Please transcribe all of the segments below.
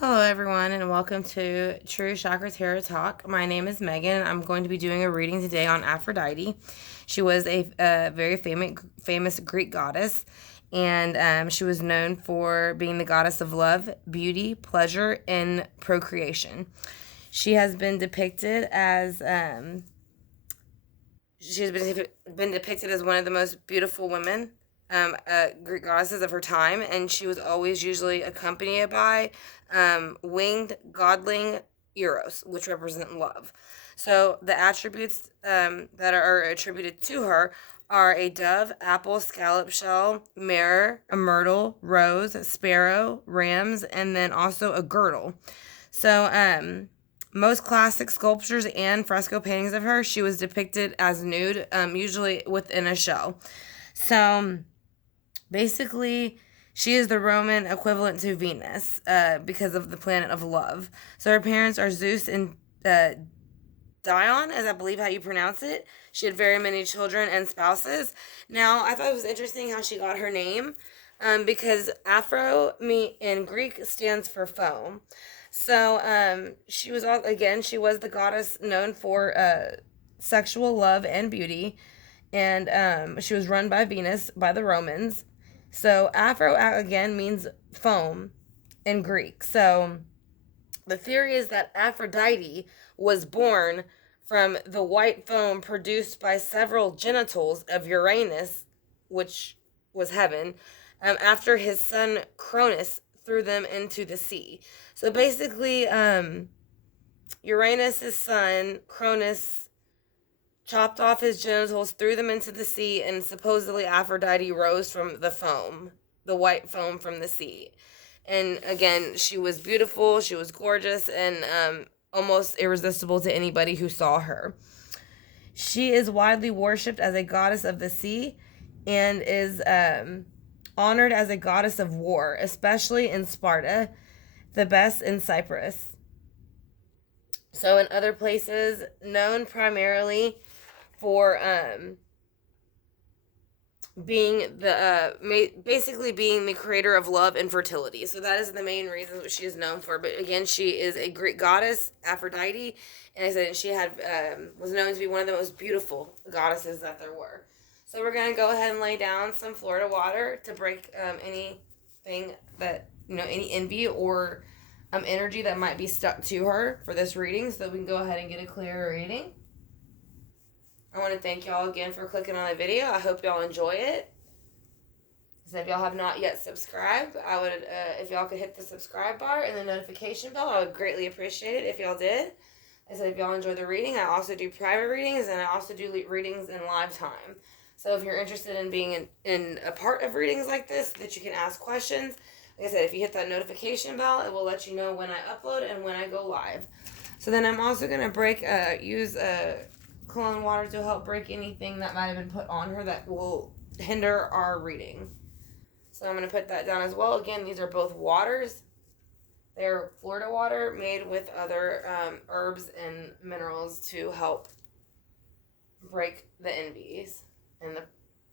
Hello, everyone, and welcome to True Chakra Tarot Talk. My name is Megan. I'm going to be doing a reading today on Aphrodite. She was a very famous Greek goddess, and she was known for being the goddess of love, beauty, pleasure, and procreation. She has been depicted as one of the most beautiful women, Greek goddesses of her time, and she was always usually accompanied by winged godling Eros, which represent love. So the attributes that are attributed to her are a dove, apple, scallop shell, mirror, a myrtle, rose, sparrow, rams, and then also a girdle. So, most classic sculptures and fresco paintings of her, she was depicted as nude, usually within a shell. So, basically, she is the Roman equivalent to Venus because of the planet of love. So, her parents are Zeus and Dion, as I believe how you pronounce it. She had very many children and spouses. Now, I thought it was interesting how she got her name because Afro in Greek stands for foam. So she was she was the goddess known for sexual love and beauty, and she was run by Venus by the Romans. So Afro again means foam in Greek. So the theory is that Aphrodite was born from the white foam produced by several genitals of Uranus, which was heaven, after his son Cronus threw them into the sea. So basically, Uranus' son Cronus chopped off his genitals, threw them into the sea, and supposedly Aphrodite rose from the foam, the white foam from the sea. And again, she was beautiful, she was gorgeous, and almost irresistible to anybody who saw her. She is widely worshipped as a goddess of the sea and is honored as a goddess of war, especially in Sparta, the best in Cyprus. So in other places, known primarily for being basically being the creator of love and fertility. So that is the main reason what she is known for. But again, she is a Greek goddess, Aphrodite, and I said she had was known to be one of the most beautiful goddesses that there were. So we're gonna go ahead and lay down some Florida water to break anything that any envy or energy that might be stuck to her for this reading, so that we can go ahead and get a clearer reading. I want to thank y'all again for clicking on the video. I hope y'all enjoy it. So if y'all have not yet subscribed, I would, if y'all could hit the subscribe bar and the notification bell, I would greatly appreciate it if y'all did. I said if y'all enjoy the reading, I also do private readings, and I also do readings in live time. So if you're interested in being in a part of readings like this, that you can ask questions, like I said, if you hit that notification bell, it will let you know when I upload and when I go live. So then I'm also going to use cologne water to help break anything that might have been put on her that will hinder our reading. So I'm going to put that down as well. Again, these are both waters. They're Florida water made with other herbs and minerals to help break the envies and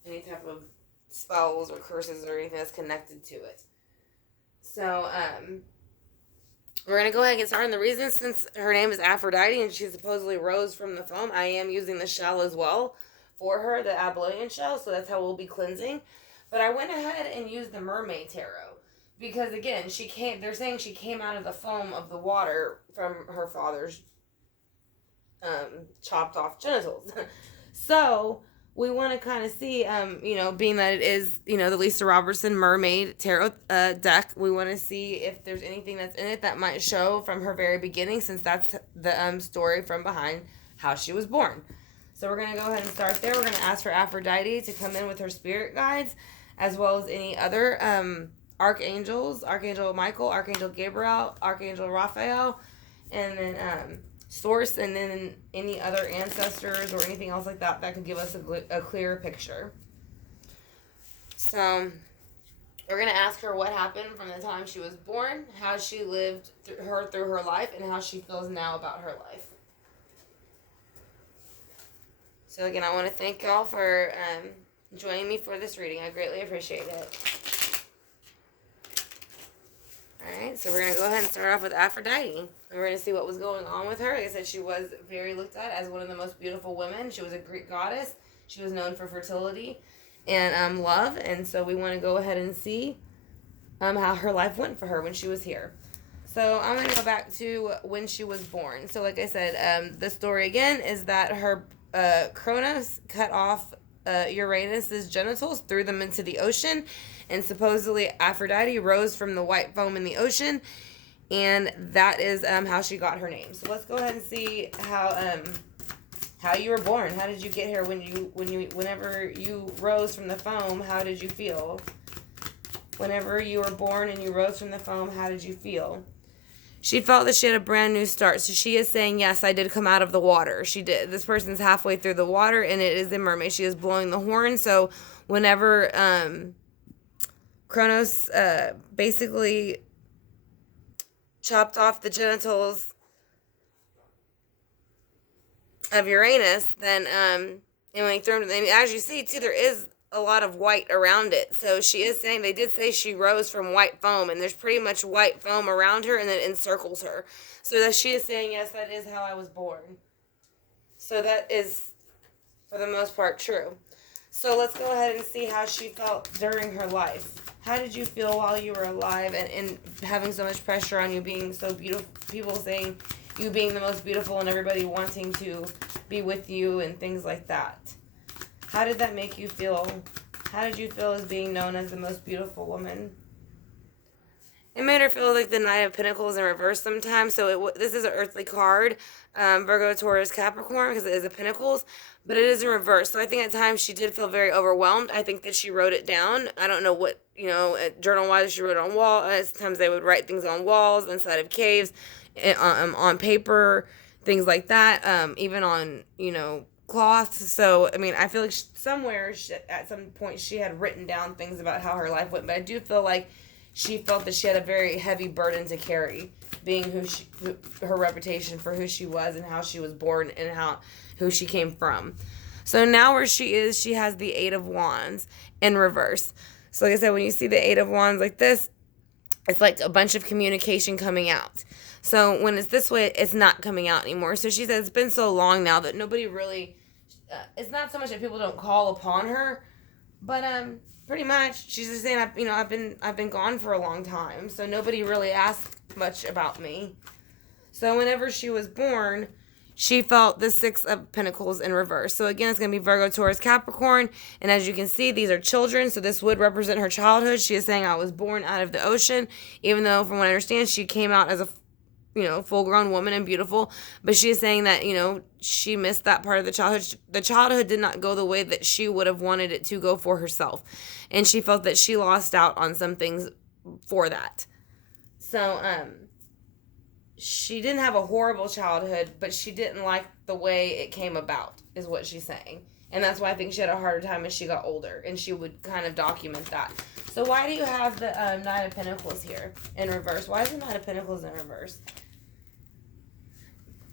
any type of spells or curses or anything that's connected to it. So, we're going to go ahead and get started. And the reason, since her name is Aphrodite and she supposedly rose from the foam, I am using the shell as well for her, the Abyssinian shell, so that's how we'll be cleansing. But I went ahead and used the Mermaid Tarot because, again, they're saying she came out of the foam of the water from her father's chopped off genitals. So we want to kind of see, being that it is, the Lisa Robertson Mermaid Tarot deck, we want to see if there's anything that's in it that might show from her very beginning, since that's the story from behind how she was born. So we're going to go ahead and start there. We're going to ask for Aphrodite to come in with her spirit guides, as well as any other archangels, Archangel Michael, Archangel Gabriel, Archangel Raphael, and then source, and then any other ancestors or anything else like that can give us a clearer picture. So we're going to ask her what happened from the time she was born, how she lived through her life, and how she feels now about her life. So again, I want to thank y'all for joining me for this reading. I greatly appreciate it. Alright, Alright, so we're going to go ahead and start off with Aphrodite. And we're going to see what was going on with her. Like I said, she was very looked at as one of the most beautiful women. She was a Greek goddess. She was known for fertility and love. And so we want to go ahead and see how her life went for her when she was here. So I'm going to go back to when she was born. So like I said, the story again is that her Kronos cut off Uranus's genitals, threw them into the ocean, and supposedly Aphrodite rose from the white foam in the ocean, and that is how she got her name. So let's go ahead and see how you were born. How did you get here? Whenever you rose from the foam, how did you feel? Whenever you were born and you rose from the foam, how did you feel? She felt that she had a brand new start. So she is saying, yes, I did come out of the water. She did. This person's halfway through the water, and it is the mermaid. She is blowing the horn. So whenever Kronos basically chopped off the genitals of Uranus, then and when he threw them, and as you see too, there is a lot of white around it. So she is saying, they did say she rose from white foam, and there's pretty much white foam around her, and then it encircles her. So that she is saying, yes, that is how I was born. So that is, for the most part, true. So let's go ahead and see how she felt during her life. How did you feel while you were alive and having so much pressure on you being so beautiful? People saying you being the most beautiful and everybody wanting to be with you and things like that. How did that make you feel? How did you feel as being known as the most beautiful woman? It made her feel like the Knight of Pentacles in reverse sometimes. So this is an earthly card, Virgo, Taurus, Capricorn, because it is a Pentacles, but it is in reverse. So I think at times she did feel very overwhelmed. I think that she wrote it down. I don't know what, journal-wise she wrote it on walls. Sometimes they would write things on walls, inside of caves, on paper, things like that, even on, cloth. So I mean, I feel like at some point she had written down things about how her life went, but I do feel like she felt that she had a very heavy burden to carry, being her reputation for who she was and how she was born and who she came from. So now where she is, she has the Eight of Wands in reverse. So like I said, when you see the Eight of Wands like this, it's like a bunch of communication coming out. So when it's this way, it's not coming out anymore. So she says it's been so long now that nobody really, it's not so much that people don't call upon her, but pretty much she's just saying, I've been gone for a long time, so nobody really asked much about me. So whenever she was born, she felt the Six of Pentacles in reverse. So again, it's going to be Virgo, Taurus, Capricorn. And as you can see, these are children. So this would represent her childhood. She is saying, I was born out of the ocean, even though from what I understand, she came out as a full-grown woman and beautiful. But she is saying that, she missed that part of the childhood. The childhood did not go the way that she would have wanted it to go for herself. And she felt that she lost out on some things for that. So, she didn't have a horrible childhood, but she didn't like the way it came about, is what she's saying. And that's why I think she had a harder time as she got older. And she would kind of document that. So why do you have the Nine of Pentacles here in reverse? Why is the Nine of Pentacles in reverse?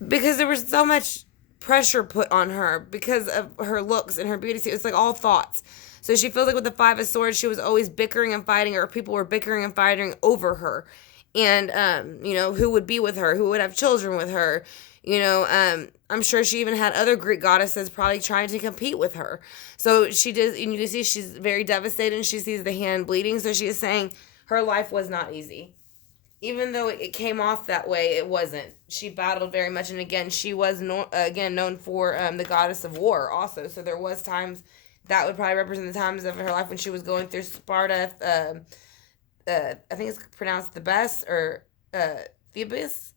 Because there was so much pressure put on her because of her looks and her beauty. It's like all thoughts. So she feels like with the Five of Swords, she was always bickering and fighting, or people were bickering and fighting over her. And, who would be with her, who would have children with her. I'm sure she even had other Greek goddesses probably trying to compete with her. So she does, and you can see she's very devastated, and she sees the hand bleeding. So she is saying her life was not easy. Even though it came off that way, it wasn't. She battled very much. And again, she was known for the goddess of war also. So there was times that would probably represent the times of her life when she was going through Sparta. I think it's pronounced Thebes or Thebes,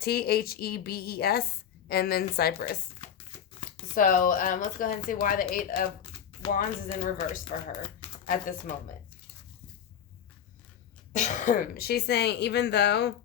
Thebes, and then Cyprus. So let's go ahead and see why the Eight of Wands is in reverse for her at this moment. She's saying, even though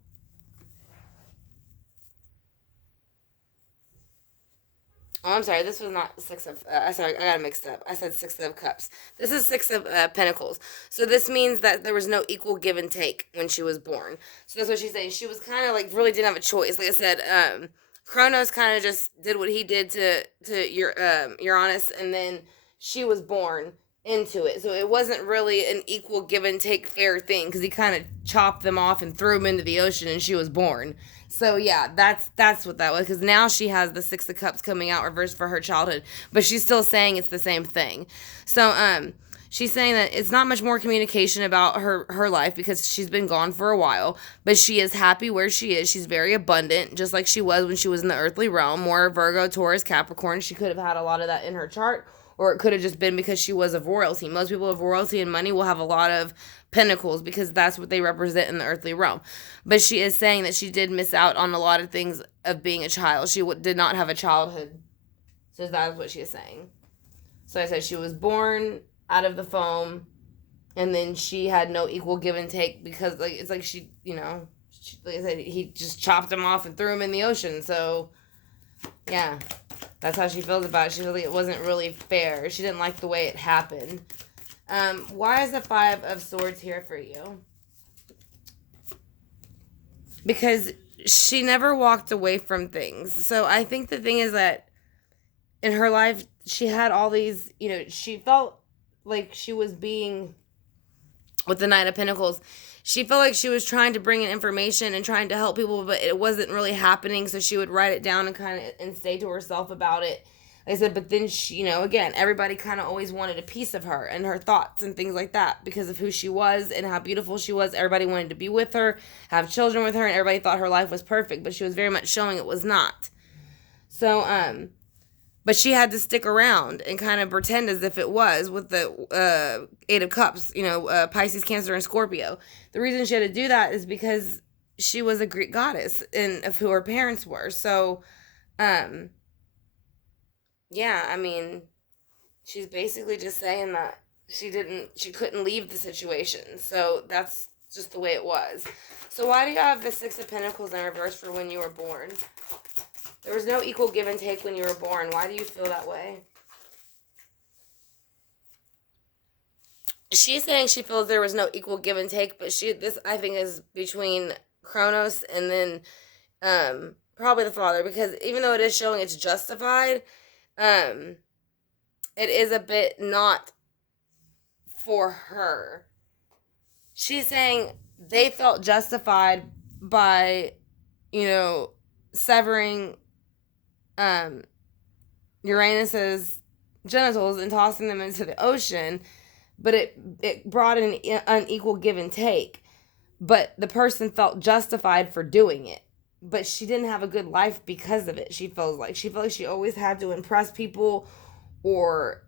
oh, I'm sorry, this was not Six of, sorry, I got it mixed up. I said Six of Cups. This is Six of Pentacles. So this means that there was no equal give and take when she was born. So that's what she's saying. She was kind of like, really didn't have a choice. Like I said, Kronos kind of just did what he did to Uranus, and then she was born. into it. So it wasn't really an equal give and take fair thing because he kind of chopped them off and threw them into the ocean and she was born. So yeah, that's what that was, because now she has the Six of Cups coming out reversed for her childhood, but she's still saying it's the same thing. So she's saying that it's not much more communication about her life because she's been gone for a while, but she is happy where she is. She's very abundant, just like she was when she was in the earthly realm. More Virgo, Taurus, Capricorn. She could have had a lot of that in her chart, or it could have just been because she was of royalty. Most people of royalty and money will have a lot of pentacles because that's what they represent in the earthly realm. But she is saying that she did miss out on a lot of things of being a child. She did not have a childhood. So that's what she is saying. So I said she was born out of the foam, and then she had no equal give and take because like it's like she, like I said, he just chopped him off and threw him in the ocean. So yeah. That's how she feels about it. She feels like it wasn't really fair. She didn't like the way it happened. Why is the Five of Swords here for you? Because she never walked away from things. So I think the thing is that in her life, she had all these, she felt like she was being, with the Knight of Pentacles, she felt like she was trying to bring in information and trying to help people, but it wasn't really happening. So she would write it down and stay to herself about it. Like I said, but then she, again, everybody kind of always wanted a piece of her and her thoughts and things like that because of who she was and how beautiful she was. Everybody wanted to be with her, have children with her, and everybody thought her life was perfect, but she was very much showing it was not. So, but she had to stick around and kind of pretend as if it was with the Eight of Cups, Pisces, Cancer, and Scorpio. The reason she had to do that is because she was a Greek goddess and of who her parents were. So, yeah, I mean, she's basically just saying that she couldn't leave the situation. So that's just the way it was. So why do you have the Six of Pentacles in reverse for when you were born? There was no equal give and take when you were born. Why do you feel that way? She's saying she feels there was no equal give and take, but this I think is between Kronos and then probably the father, because even though it is showing it's justified, it is a bit not for her. She's saying they felt justified by, severing Uranus's genitals and tossing them into the ocean, but it brought an unequal give and take. But the person felt justified for doing it. But she didn't have a good life because of it. She felt like she always had to impress people, or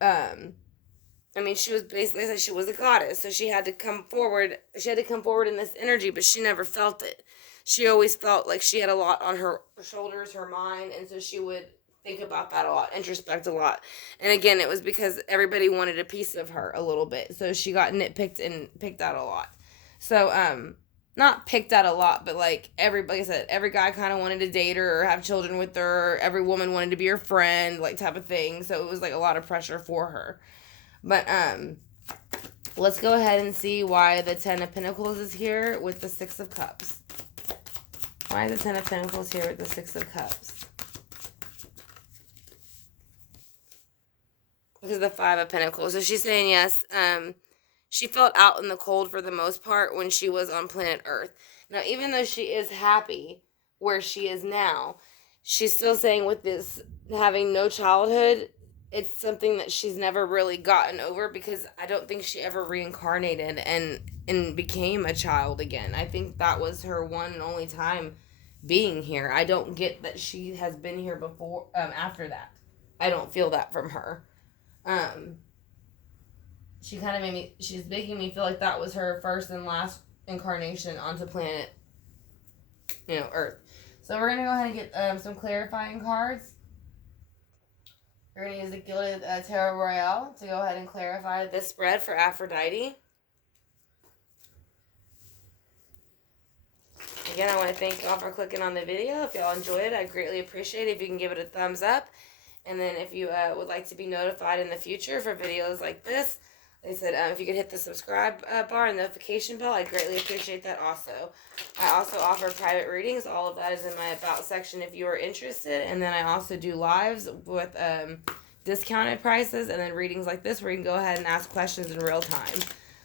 she was basically, she was a goddess, so she had to come forward. She had to come forward in this energy, but she never felt it. She always felt like she had a lot on her shoulders, her mind, and so she would think about that a lot, introspect a lot. And again, it was because everybody wanted a piece of her a little bit, so she got nitpicked and picked out a lot. So, not picked out a lot, but like I said, every guy kind of wanted to date her or have children with her. Or every woman wanted to be her friend, like type of thing. So it was like a lot of pressure for her. But let's go ahead and see why the Ten of Pentacles is here with the Six of Cups. Why is the Ten of Pentacles here with the Six of Cups? Because of the Five of Pentacles. So she's saying yes. She felt out in the cold for the most part when she was on planet Earth. Now, even though she is happy where she is now, she's still saying with this having no childhood, it's something that she's never really gotten over, because I don't think she ever reincarnated and became a child again. I think that was her one and only time being here. I don't get that she has been here before, after that. I don't feel that from her. She kind of she's making me feel like that was her first and last incarnation onto planet, Earth. So we're going to go ahead and get some clarifying cards. We're going to use the Gilded Tarot Royale to go ahead and clarify this spread for Aphrodite. Again, I want to thank y'all for clicking on the video. If y'all enjoyed it, I'd greatly appreciate it if you can give it a thumbs up. And then if you would like to be notified in the future for videos like this, like I said, if you could hit the subscribe bar and notification bell, I'd greatly appreciate that also. I also offer private readings. All of that is in my About section if you are interested. And then I also do lives with discounted prices, and then readings like this where you can go ahead and ask questions in real time.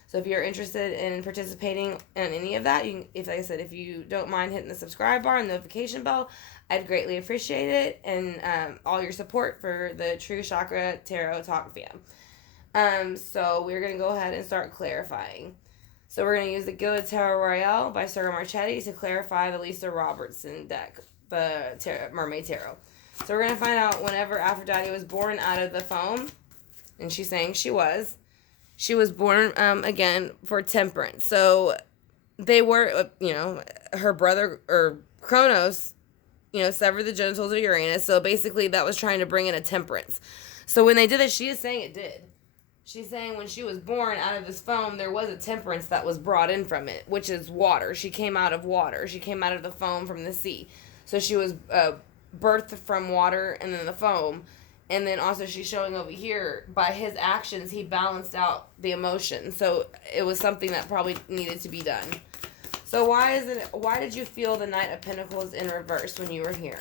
So if you're interested in participating in any of that, you can, if like I said, if you don't mind hitting the subscribe bar and notification bell, I'd greatly appreciate it, and all your support for the True Chakra Tarot Talk fam. So we're gonna go ahead and start clarifying. So we're gonna use the Gilded Tarot Royale by Sarah Marchetti to clarify the Lisa Robertson deck, the Mermaid Tarot. So we're gonna find out whenever Aphrodite was born out of the foam, and she's saying she was born again for temperance. So they were, her brother or Kronos, severed the genitals of Uranus. So basically that was trying to bring in a temperance. So when they did it, she is saying it did. She's saying when she was born out of this foam, there was a temperance that was brought in from it, which is water. She came out of water. She came out of the foam from the sea. So she was birthed from water and then the foam. And then also she's showing over here, by his actions, he balanced out the emotion. So it was something that probably needed to be done. So why did you feel the Knight of Pentacles in reverse when you were here?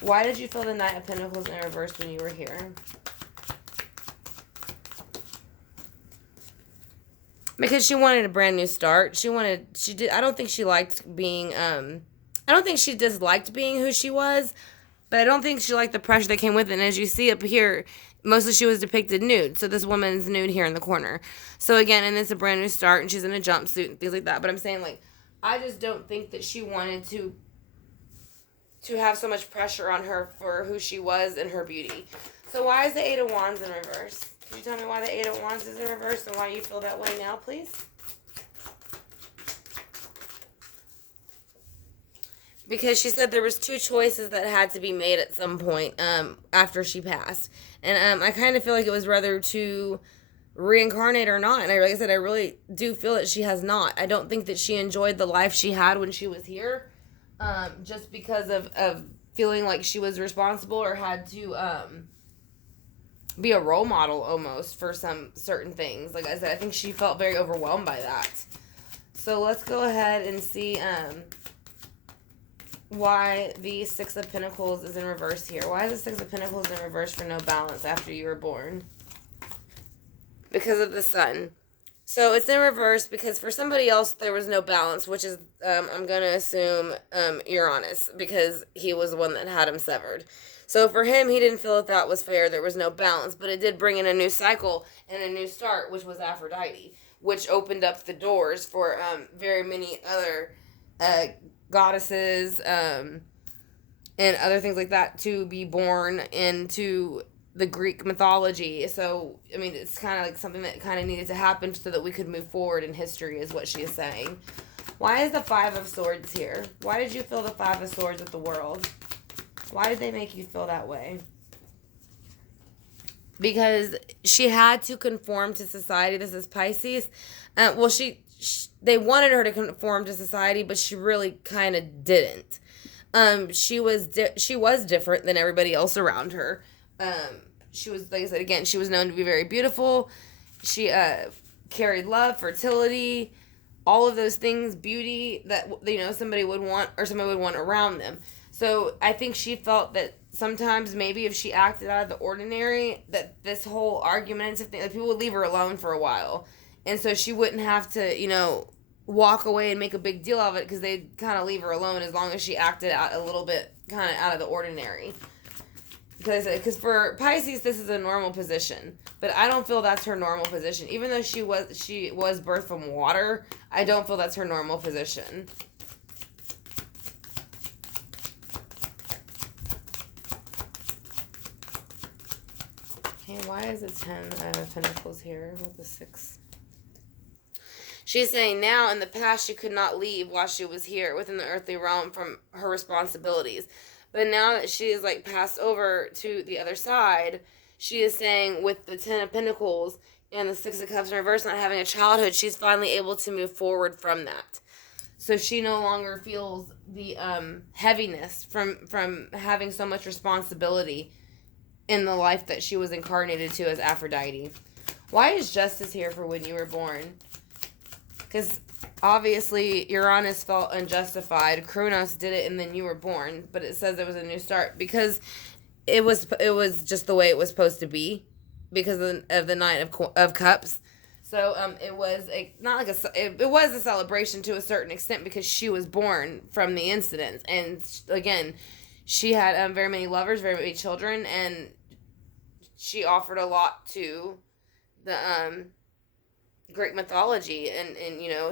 Why did you feel the Knight of Pentacles in reverse when you were here? Because she wanted a brand new start. I don't think she liked being, I don't think she disliked being who she was, but I don't think she liked the pressure that came with it. And as you see up here, mostly she was depicted nude. So this woman's nude here in the corner. So again, and it's a brand new start, and she's in a jumpsuit and things like that. But I'm saying, like, I just don't think that she wanted to have so much pressure on her for who she was and her beauty. So why is the Eight of Wands in reverse? Could you tell me why the Eight of Wands is in reverse and why you feel that way now, please? Because she said there was two choices that had to be made at some point after she passed. And I kind of feel like it was whether to reincarnate or not. And like I said, I really do feel that she has not. I don't think that she enjoyed the life she had when she was here. Just because of feeling like she was responsible or had to be a role model almost for some certain things. Like I said, I think she felt very overwhelmed by that. So let's go ahead and see why the Six of Pentacles is in reverse here. Why is the Six of Pentacles in reverse for no balance after you were born? Because of the sun. So it's in reverse because for somebody else there was no balance, which is, I'm going to assume, Uranus, because he was the one that had him severed. So for him, he didn't feel that was fair. There was no balance, but it did bring in a new cycle and a new start, which was Aphrodite, which opened up the doors for very many other goddesses and other things like that to be born into the Greek mythology. So, I mean, it's kind of like something that kind of needed to happen so that we could move forward in history is what she is saying. Why is the Five of Swords here? Why did you feel the Five of Swords with the world? Why did they make you feel that way? Because she had to conform to society. This is Pisces. Well, they wanted her to conform to society, but she really kind of didn't. She was different than everybody else around her. She was, like I said, again, she was known to be very beautiful. She carried love, fertility, all of those things, beauty that, somebody would want or somebody would want around them. So I think she felt that sometimes maybe if she acted out of the ordinary, that this whole argumentative thing, like, people would leave her alone for a while. And so she wouldn't have to, walk away and make a big deal of it because they'd kind of leave her alone as long as she acted out a little bit kind of out of the ordinary. Because for Pisces, this is a normal position. But I don't feel that's her normal position. Even though she was birthed from water, I don't feel that's her normal position. Okay, why is the 10 of Pentacles here with the 6? She's saying now, in the past, she could not leave while she was here within the earthly realm from her responsibilities. But now that she is, like, passed over to the other side, she is saying with the 10 of Pentacles and the 6 of Cups in reverse, not having a childhood, she's finally able to move forward from that. So she no longer feels the heaviness from having so much responsibility in the life that she was incarnated to as Aphrodite. Why is justice here for when you were born? Because obviously Uranus felt unjustified. Kronos did it and then you were born. But it says there was a new start. Because it was just the way it was supposed to be because of the Nine of Cups. So it was not like it was a celebration to a certain extent because she was born from the incident, and again, she had very many lovers, very many children, and she offered a lot to the Greek mythology and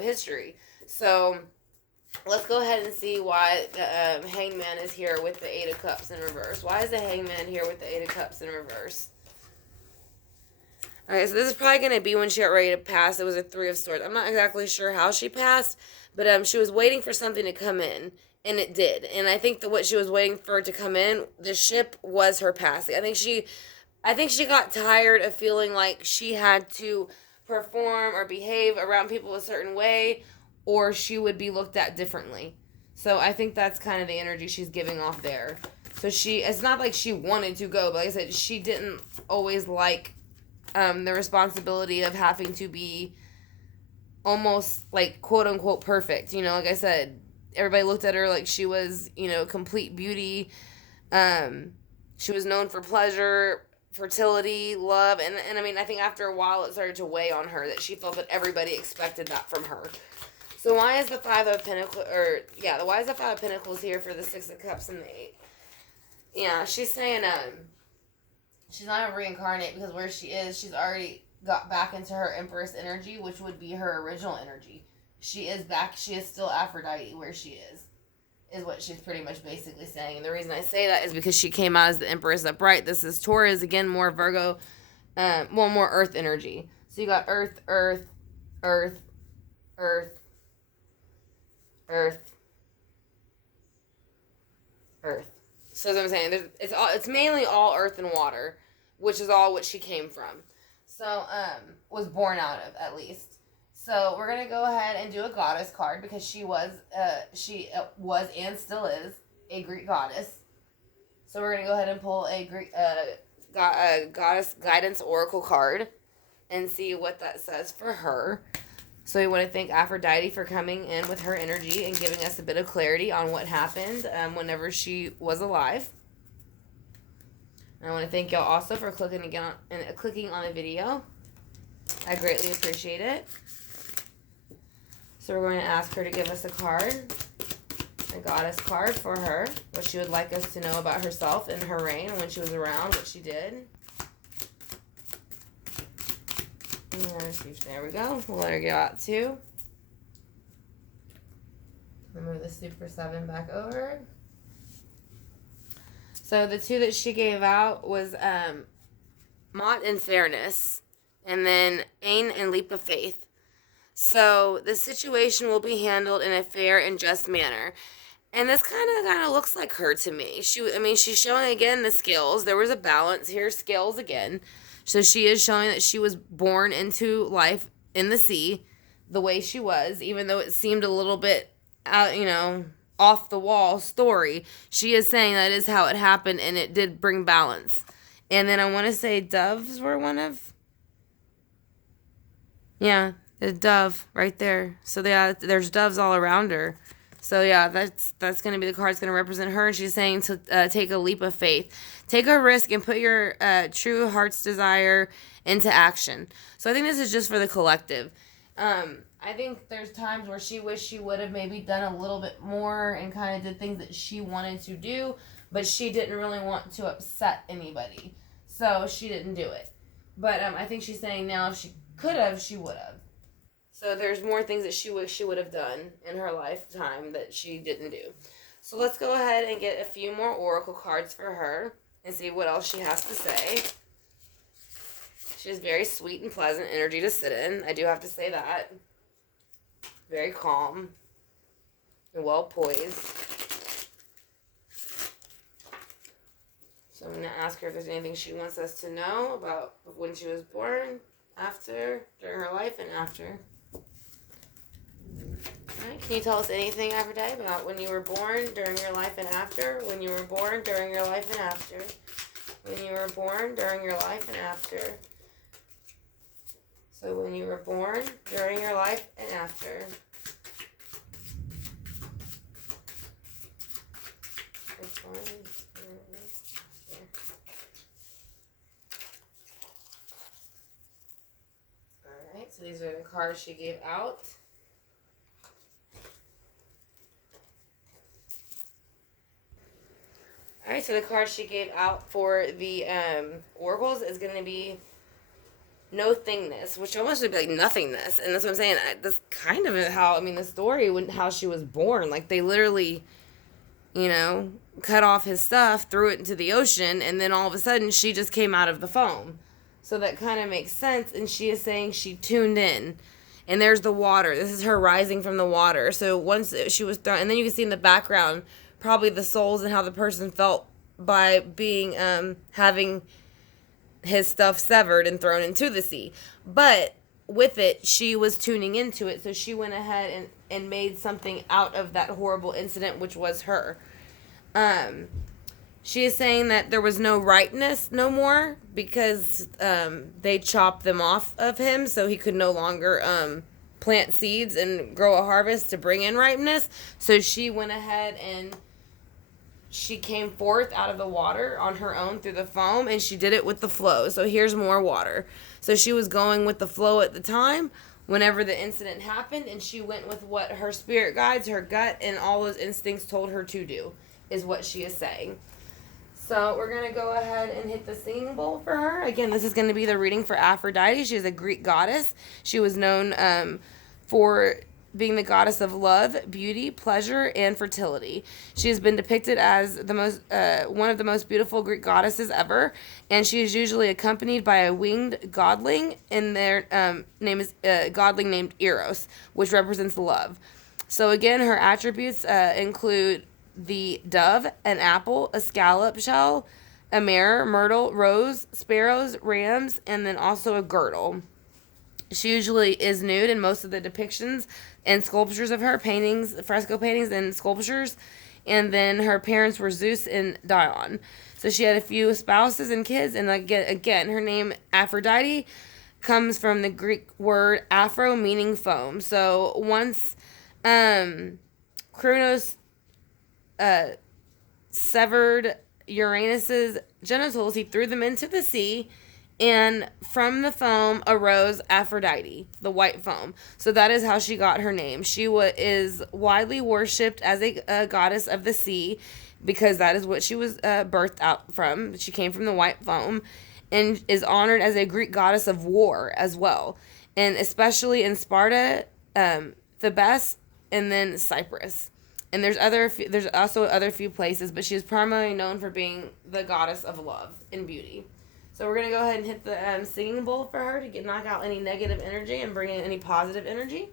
history. So let's go ahead and see why the Hangman is here with the Eight of Cups in reverse. Why is the Hangman here with the Eight of Cups in reverse? Okay, so this is probably going to be when she got ready to pass. It was a Three of Swords. I'm not exactly sure how she passed, but she was waiting for something to come in, and it did. And I think that what she was waiting for it to come in, the ship was her passing. I think she got tired of feeling like she had to perform or behave around people a certain way, or she would be looked at differently. So I think that's kind of the energy she's giving off there. So it's not like she wanted to go, but like I said, she didn't always like the responsibility of having to be almost like quote unquote perfect. Like I said, everybody looked at her like she was, complete beauty. She was known for pleasure, fertility, love, and I mean, I think after a while it started to weigh on her that she felt that everybody expected that from her. So why is the Five of Pentacles, why is the Five of Pentacles here for the Six of Cups and the Eight? Yeah, she's saying, she's not going to reincarnate because where she is, she's already got back into her Empress energy, which would be her original energy. She is back. She is still Aphrodite where she is what she's pretty much basically saying. And the reason I say that is because she came out as the Empress upright. This is Taurus, again, more Virgo, more Earth energy. So you got Earth, Earth, Earth, Earth, Earth, Earth. So that's what I'm saying. It's mainly all earth and water, which is all what she came from. So, was born out of, at least. So we're gonna go ahead and do a goddess card because she was and still is a Greek goddess. So we're gonna go ahead and pull a Greek goddess guidance oracle card and see what that says for her. So we want to thank Aphrodite for coming in with her energy and giving us a bit of clarity on what happened whenever she was alive. And I want to thank y'all also for clicking on the video. I greatly appreciate it. So we're going to ask her to give us a card, a goddess card for her, what she would like us to know about herself in her reign, when she was around, what she did. There we go. We'll let her go out too. Remove the Super 7 back over. So the two that she gave out was Mott and Fairness, and then Ain and Leap of Faith. So the situation will be handled in a fair and just manner. And this kind of looks like her to me. She's showing again the scales. There was a balance here, scales again. So she is showing that she was born into life in the sea the way she was, even though it seemed a little bit, off the wall story. She is saying that is how it happened, and it did bring balance. And then I want to say doves were one of, the dove right there. So there's doves all around her. So yeah, that's going to be the card that's going to represent her. And she's saying to take a leap of faith. Take a risk and put your true heart's desire into action. So I think this is just for the collective. I think there's times where she wished she would have maybe done a little bit more and kind of did things that she wanted to do, but she didn't really want to upset anybody. So she didn't do it. But I think she's saying now if she could have, she would have. So there's more things that she wished she would have done in her lifetime that she didn't do. So let's go ahead and get a few more oracle cards for her and see what else she has to say. She has very sweet and pleasant energy to sit in. I do have to say that. Very calm and well poised. So I'm going to ask her if there's anything she wants us to know about when she was born, after, during her life, and after. Alright, can you tell us anything, Aphrodite, about when you were born, during your life, and after? When you were born, during your life, and after. When you were born, during your life, and after. So when you were born, during your life, and after. So these are the cards she gave out. Alright, so the card she gave out for the oracles is going to be no thingness, which almost would be like nothingness. And that's what I'm saying. That's kind of how, I mean, the story, how she was born. Like, they literally, you know, cut off his stuff, threw it into the ocean, and then all of a sudden she just came out of the foam. So that kind of makes sense. And she is saying she tuned in. And there's the water. This is her rising from the water. So once she was thrown, and then you can see in the background probably the souls and how the person felt by being having his stuff severed and thrown into the sea. But with it, she was tuning into it, so she went ahead and made something out of that horrible incident, which was her. She is saying that there was no ripeness no more because they chopped them off of him, so he could no longer plant seeds and grow a harvest to bring in ripeness. So she went ahead and she came forth out of the water on her own through the foam, and she did it with the flow. So here's more water. So she was going with the flow at the time whenever the incident happened, and she went with what her spirit guides, her gut, and all those instincts told her to do, is what she is saying. So we're going to go ahead and hit the singing bowl for her. Again, this is going to be the reading for Aphrodite. She is a Greek goddess. She was known for being the goddess of love, beauty, pleasure, and fertility. She has been depicted as the most one of the most beautiful Greek goddesses ever, and she is usually accompanied by a winged godling, and their name is godling named Eros, which represents love. So again, her attributes include the dove, an apple, a scallop shell, a mirror, myrtle, rose, sparrows, rams, and then also a girdle. She usually is nude in most of the depictions and sculptures of her paintings, fresco paintings and sculptures. And then her parents were Zeus and Dion. So she had a few spouses and kids. And again, her name Aphrodite comes from the Greek word aphro, meaning foam. So once Kronos severed Uranus's genitals, he threw them into the sea. And from the foam arose Aphrodite, the white foam. So that is how she got her name. She is widely worshipped as a goddess of the sea because that is what she was birthed out from. She came from the white foam and is honored as a Greek goddess of war as well. And especially in Sparta, Thebes, and then Cyprus. And there's also other few places, but she is primarily known for being the goddess of love and beauty. So we're going to go ahead and hit the singing bowl for her to knock out any negative energy and bring in any positive energy.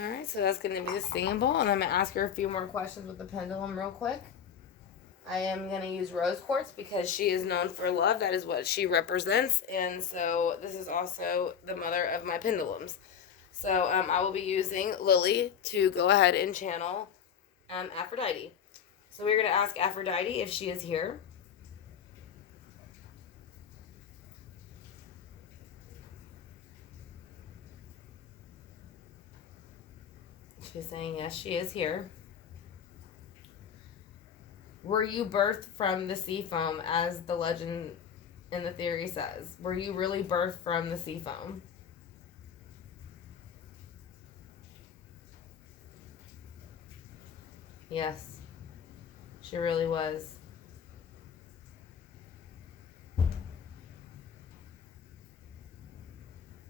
Alright, so that's going to be the singing bowl, and I'm going to ask her a few more questions with the pendulum real quick. I am going to use rose quartz because she is known for love. That is what she represents, and so this is also the mother of my pendulums. So I will be using Lily to go ahead and channel Aphrodite. So we're going to ask Aphrodite if she is here. She's saying yes, she is here. Were you birthed from the sea foam, as the legend and the theory says? Were you really birthed from the sea foam? Yes, she really was.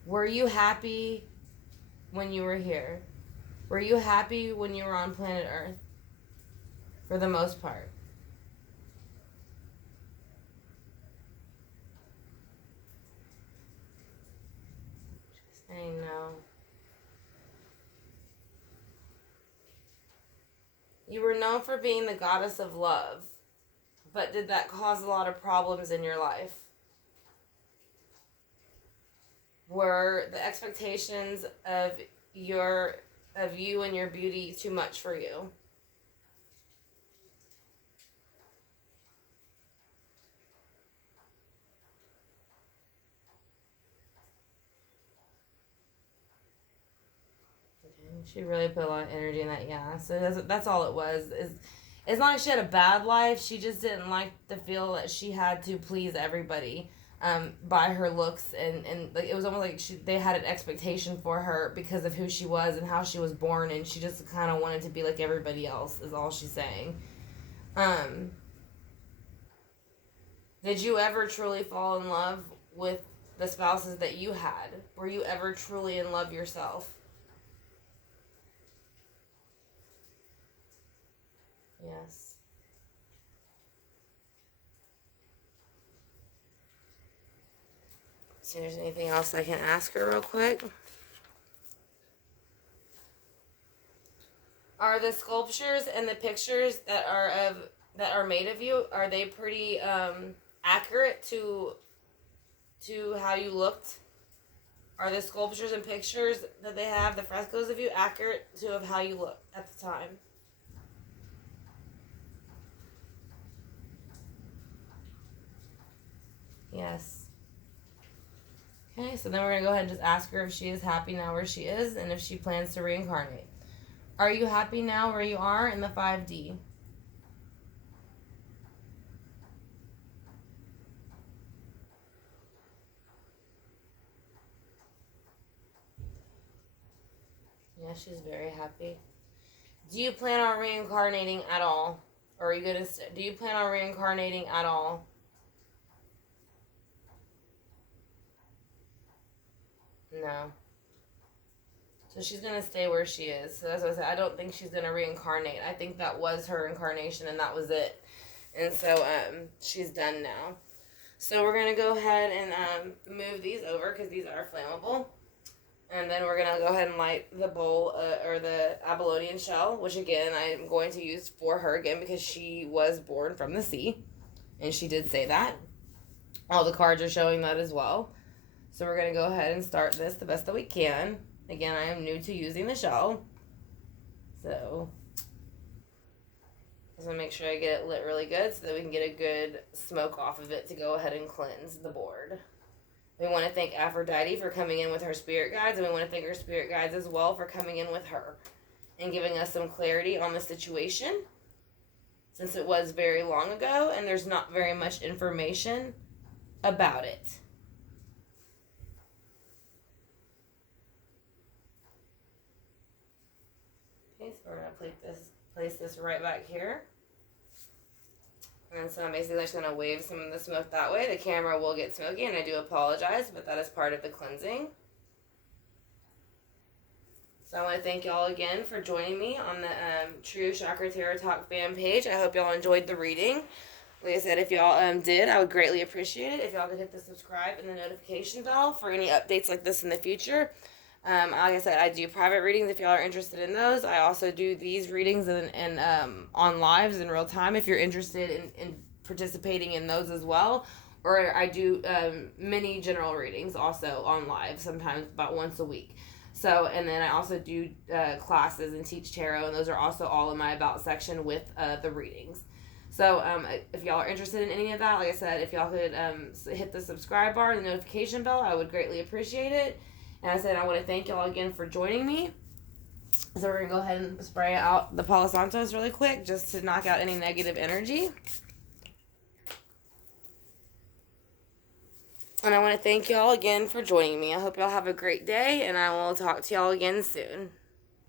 Were you happy when you were here? Were you happy when you were on planet Earth? For the most part. She's saying no. You were known for being the goddess of love, but did that cause a lot of problems in your life? Were the expectations of your of you and your beauty too much for you. She really put a lot of energy in that, yeah. So that's all it was. Is it's not like she had a bad life. She just didn't like to feel that she had to please everybody, by her looks, and like it was almost like they had an expectation for her because of who she was and how she was born, and she just kind of wanted to be like everybody else. Is all she's saying. Um, did you ever truly fall in love with the spouses that you had? Were you ever truly in love yourself? Yes. See if there's anything else I can ask her real quick. Are the sculptures and the pictures that are made of you, are they pretty accurate to how you looked? Are the sculptures and pictures that they have, the frescoes of you, accurate to of how you looked at the time? Yes. Okay, so then we're going to go ahead and just ask her if she is happy now where she is and if she plans to reincarnate. Are you happy now where you are in the 5D? Yeah, she's very happy. Do you plan on reincarnating at all? Or are you going to... Do you plan on reincarnating at all? No. So she's going to stay where she is. So that's what I said. I don't think she's going to reincarnate. I think that was her incarnation and that was it. And so she's done now. So we're going to go ahead and move these over because these are flammable. And then we're going to go ahead and light the bowl or the abalone shell, which again I'm going to use for her again because she was born from the sea. And she did say that. All the cards are showing that as well. So we're going to go ahead and start this the best that we can. Again, I am new to using the shell. So I'm going to make sure I get it lit really good so that we can get a good smoke off of it to go ahead and cleanse the board. We want to thank Aphrodite for coming in with her spirit guides, and we want to thank her spirit guides as well for coming in with her and giving us some clarity on the situation, since it was very long ago and there's not very much information about it. Okay, so we're going to place this right back here. And so I'm basically just going to wave some of the smoke that way. The camera will get smoky, and I do apologize, but that is part of the cleansing. So I want to thank y'all again for joining me on the True Chakra Tarot Talk fan page. I hope y'all enjoyed the reading. Like I said, if y'all did, I would greatly appreciate it if y'all could hit the subscribe and the notification bell for any updates like this in the future. Like I said, I do private readings if y'all are interested in those. I also do these readings and on lives in real time if you're interested in participating in those as well. Or I do mini general readings also on live, sometimes about once a week. So, and then I also do classes and teach tarot, and those are also all in my About section with the readings. So, if y'all are interested in any of that, like I said, if y'all could hit the subscribe bar and the notification bell, I would greatly appreciate it. And I said I want to thank y'all again for joining me. So we're going to go ahead and spray out the Palo Santos really quick just to knock out any negative energy. And I want to thank y'all again for joining me. I hope y'all have a great day, and I will talk to y'all again soon.